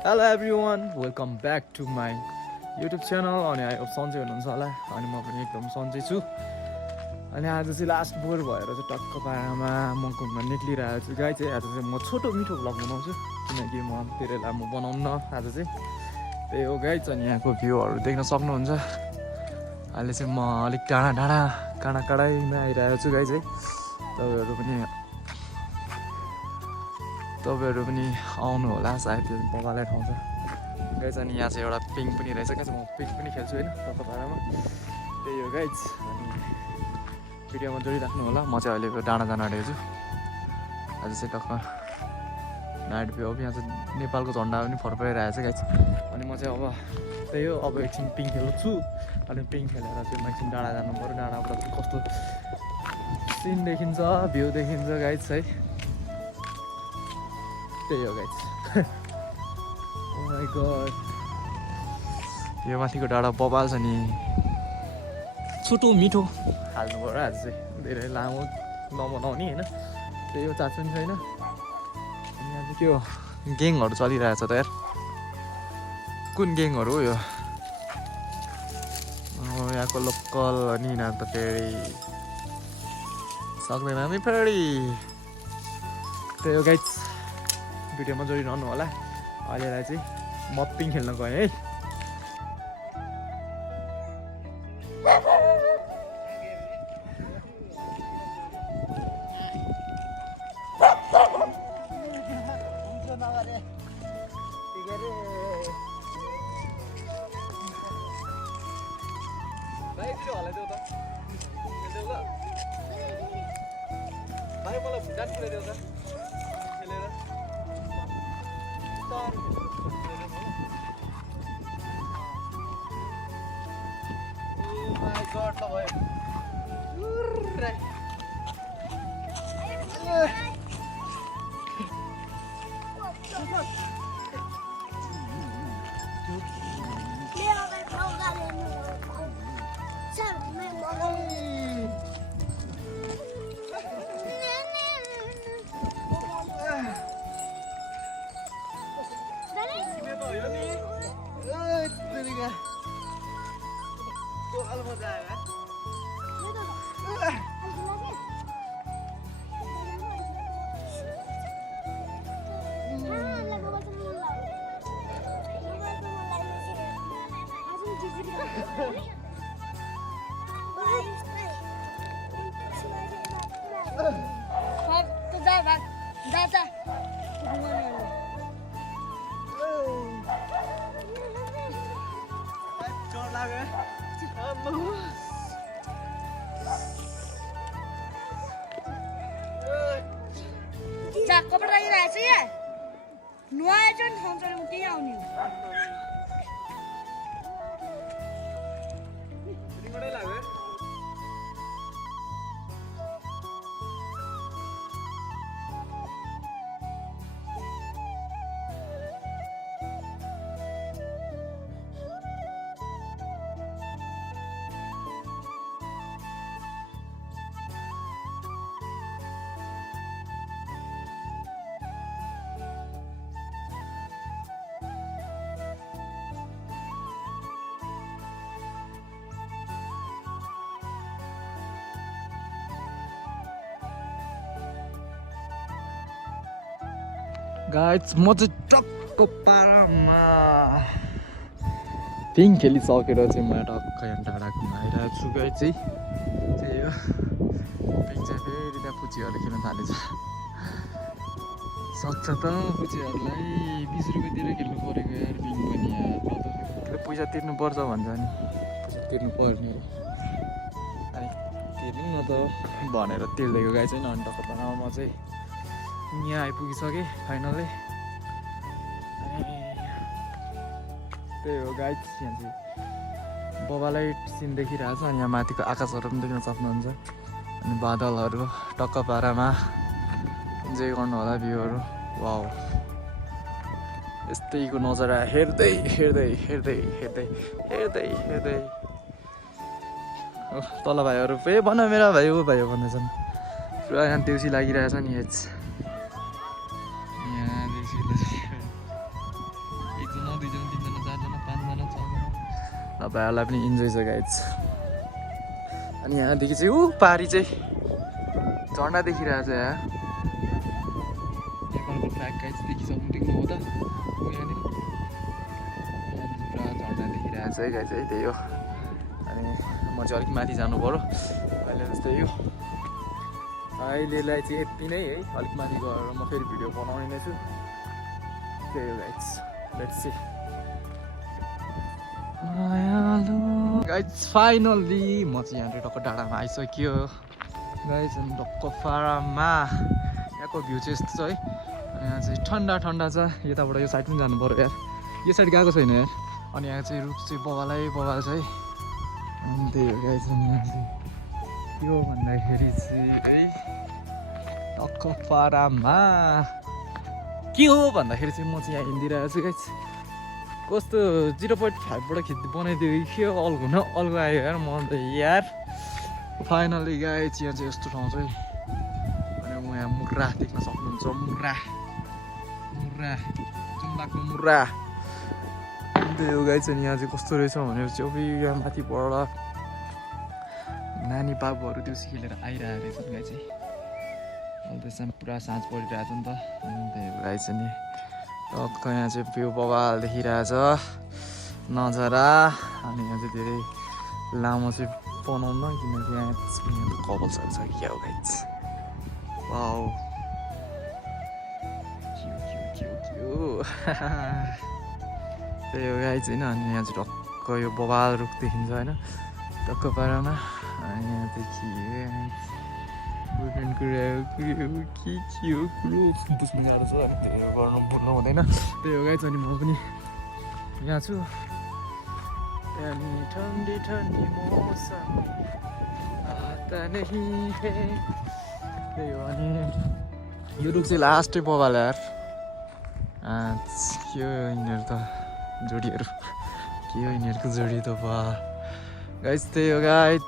Hello everyone, welcome back to my YouTube channel. अनि I hope सन्चै हुनुहुन्छ होला अनि म पनि एकदम सन्चै छु अनि आज चाहिँ लास्ट बोर भएर चाहिँ टक्क पारामा म घुम्न निक्लिरहेको छु गाई चाहिँ आज चाहिँ म छोटो मिठो भ्लग बनाउँछु किनकि म धेरै लामो बनाउन्न आज चाहिँ त्यही हो गाई अनि यहाँको भ्यूहरू देख्न सक्नुहुन्छ अहिले चाहिँ म अलिक टाढा काँडामा आइरहेको छु गाई चाहिँ तपाईँहरू पनि आउनु होला सायद त्यो बबालाई ठाउँ छ गाइज अनि यहाँ चाहिँ एउटा पिङ पनि रहेछ क्या म पिङ पनि खेल्छु होइन टक्क पारामा त्यही हो गाइज अनि भिडियोमा जोडिराख्नु होला म चाहिँ अहिले डाँडा जान आँटेको छु आज चाहिँ टक्क नाइट भ्यू अब यहाँ चाहिँ नेपालको झन्डा पनि फर्काइरहेको छ गाइज अनि म चाहिँ अब त्यही हो अब एकछिन पिङ खेल्छु अनि पिङ खेलेर चाहिँ म एकछिन डाँडा जानु पऱ्यो डाँडाबाट चाहिँ कस्तो सिन देखिन्छ भ्यू देखिन्छ गाइज है त्यही हो गाइज ओ माई गड यो माथिको डाँडा बबाल छ नि छोटो मिठो हाल्नु पऱ्यो आज चाहिँ धेरै लामो नबनाउने होइन त्यही हो चासो पनि छैन अनि यहाँ चाहिँ के हो ग्याङहरू चलिरहेछ त यार कुन ग्याङहरू हो यो यहाँको लोकल अनि यिनीहरू त फेरि सक्दैन नि फेरि त्यही हो गाइज भिडियोमा जोडिरहनु होला अहिलेलाई चाहिँ म पिङ खेल्न गएँ है मलाई भुटान खेलेर खेलेर कपडा लगाइरहेछ या नुहाए चाहिँ ठाउँ चढ्नु केही आउने गाइज म चाहिँ टक्क पारामा पिङ खेलिसकेर चाहिँ म टक्क यहाँ डाँडाको आइरहेको छु गाइज चाहिँ त्यही हो पिङ चाहिँ फेरि त्यहाँ पुचीहरूले खेल्न थालेछ सक्छ त पुचीहरूलाई 20 रुपियाँतिर खेल्नु परेको यार पिङ पनि यार पैसा तिर्नुपर्छ भन्छ नि पैसा तिर्नु पर्ने हो अनि तिर्नु न त भनेर तिर्देको गाई चाहिँ अनि टक्क पारामा म चाहिँ यहाँ आइपुगिसकेँ फाइनलै त्यही हो गाइज यहाँ चाहिँ बबालाई सिन देखिरहेको छ अनि यहाँ माथिको आकाशहरू पनि देख्न सक्नुहुन्छ अनि बादलहरू टक्क पारामा इन्जोय गर्नु होला भ्यूहरू वाउ यस्तैको नजारा हेर्दै हेर्दै हेर्दै हेर्दै हेर्दै हेर्दै तल भाइहरू फेरि भन मेरा भाइ हो भाइ हो भन्दैछन् पुरा यहाँ देउसी लागिरहेछ नि दुईजना तिनजना चारजना पाँचजना छजना तपाईँहरूलाई पनि इन्जोय छ गाइज अनि यहाँदेखि चाहिँ ऊ पारी चाहिँ झन्डा देखिरहेको छ यहाँ नेपालको फ्ल्याग गाइज देखिसक्नु देख्नु हो त यहाँनिर पुरा झन्डा देखिरहेको छ है गाइज है त्यही हो अनि म चाहिँ अलिक माथि जानु पऱ्यो अहिले जस्तै यो अहिलेलाई चाहिँ यति नै है अलिक माथि गएर म फेरि भिडियो बनाउने नै छु त्यही हो guys let's see guys finally म चाहिँ यहाँनिर टक्क डाँडामा आइसक्यो गाइज अनि टक्क फाराममा यहाँको भ्यू चाहिँ यस्तो छ है अनि यहाँ चाहिँ ठन्डा ठन्डा छ यताबाट यो साइड पनि जानु पऱ्यो यार यो साइड गएको छैन यार अनि यहाँ चाहिँ रुख चाहिँ बगालै बगाल छ है अनि त्यही हो गाइज अनि यहाँ चाहिँ यो भन्दाखेरि चाहिँ है टक्क फाराममा के हो भन्दाखेरि चाहिँ म चाहिँ यहाँ हिँडिरहेको छु गाइज कस्तो 0.5बाट बनाइदियो कि अल्गो न अल्गो आयो यार म त यार फाइनली गाइज यहाँ चाहिँ यस्तो ठाउँ चाहिँ अनि म यहाँ मुर्रा देख्न सक्नुहुन्छ मुर्रा मुर्रा जुम्बाको मुर्रा त्यही हो गाइज अनि यहाँ चाहिँ कस्तो रहेछ भनेर चाहिँ अब यहाँ माथिबाट नानी बाबुहरू देउसी खेलेर आइरहेको रहेछन् गाई चाहिँ अहिले त्यसमा पुरा साँझ परिरहेको छ नि त अनि त्यही हो गाई चाहिँ नि टक्क यहाँ चाहिँ भ्यू बवाल देखिरहेछ नजारा अनि यहाँ चाहिँ धेरै लामो चाहिँ बनाउन किनकि यहाँ कबल्सहरू छ क्या हो गाइज वाउ त्यही हो गाइज होइन अनि यहाँ चाहिँ टक्क यो बवाल रुख देखिन्छ होइन टक्क पारामा अनि यहाँदेखि बुझ्नु गाह्रो छ धेरै गर्नु बुझ्नु हुँदैन त्यही हो गाइज अनि म पनि यहाँ छु अनि ठन्डी ठन्डी मौसम आता नहीं है त्यही हो अनि यो रुख चाहिँ लास्टै बवाल यार के हो यिनीहरू त जोडीहरू के हो यिनीहरूको जोडी त बा गाइज त्यही हो गाइज